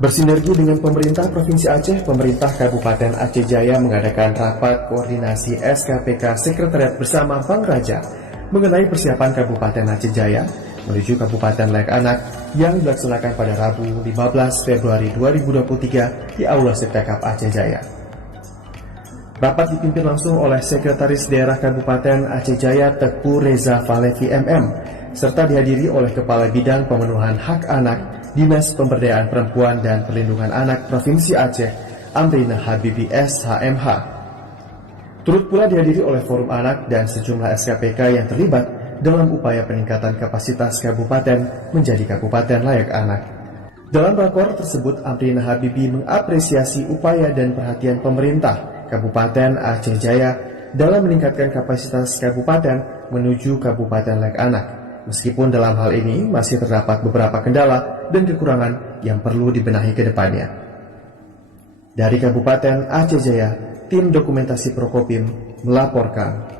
Bersinergi dengan pemerintah Provinsi Aceh, pemerintah Kabupaten Aceh Jaya mengadakan rapat koordinasi SKPK Sekretariat Bersama Bank Raja mengenai persiapan Kabupaten Aceh Jaya menuju Kabupaten Layak Anak yang dilaksanakan pada Rabu 15 Februari 2023 di Aula Settekap Aceh Jaya. Rapat dipimpin langsung oleh Sekretaris Daerah Kabupaten Aceh Jaya Teku Reza Falevi MM, serta dihadiri oleh Kepala Bidang Pemenuhan Hak Anak Dinas Pemberdayaan Perempuan dan Perlindungan Anak Provinsi Aceh, Amrina Habibi SHMH. Turut pula dihadiri oleh Forum Anak dan sejumlah SKPK yang terlibat dalam upaya peningkatan kapasitas kabupaten menjadi kabupaten layak anak. Dalam rakor tersebut, Amrina Habibi mengapresiasi upaya dan perhatian pemerintah Kabupaten Aceh Jaya dalam meningkatkan kapasitas kabupaten menuju kabupaten layak anak. Meskipun dalam hal ini masih terdapat beberapa kendala dan kekurangan yang perlu dibenahi ke depannya. Dari Kabupaten Aceh Jaya, tim dokumentasi Prokopim melaporkan.